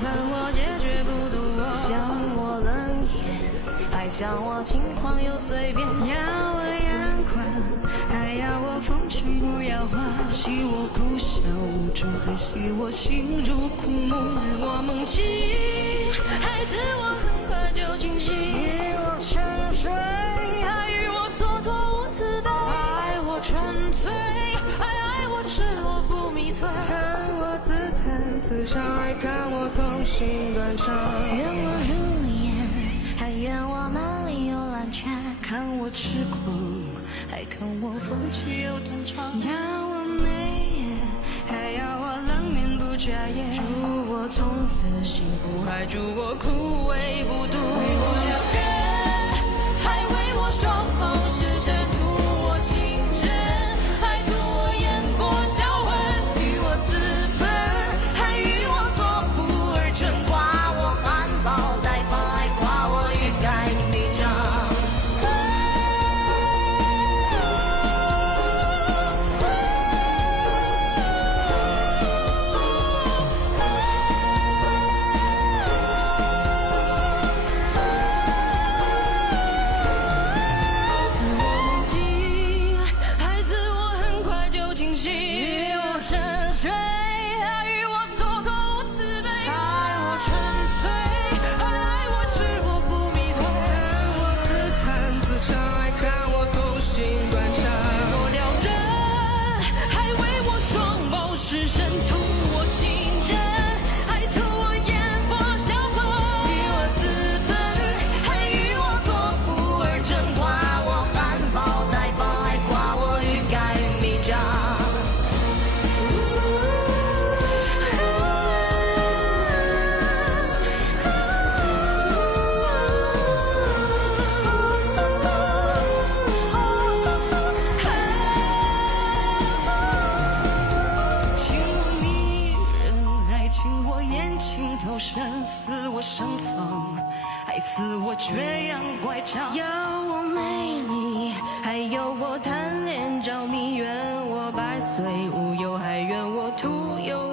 判我结局不渡我，像我冷眼，还像我轻狂又随便，要我眼眶，还要我风尘不要花，戏我哭笑无助，还戏我心如枯木，自我梦境，还自我很快就清醒，与我沉睡，还与我蹉跎无慈悲，爱我纯粹，还爱我赤裸不迷退，看我自弹自唱，还看我痛心断肠，愿我如烟，还愿我满里有乱拳，看我痴狂，还看我风趣又断肠，要我眉眼，还要我冷面不眨眼，祝我从此幸福，还祝我枯萎不渡，为我撩人，还为我双眸失神，图我情人，还图我眼波销魂，与我私奔，还与我作不而成，夸我含苞待放，还夸我欲盖弥彰。自我梦境，还自我很快就清醒，与我沉睡，还与我蹉跎无慈悲，爱我纯粹，还爱我赤裸不迷退，看我自弹自唱，还看我痛心断肠。我撩人，还为我双眸失神，图我情人，还图我眼波销魂，与我私奔，还与我作不而成，夸我含苞待放，还夸我欲盖弥彰。情我迷人，还情我眼睛透神，似我盛放，还似我缺氧乖张，要我美丽，还有我贪恋着迷，愿我百岁无忧，还愿我徒有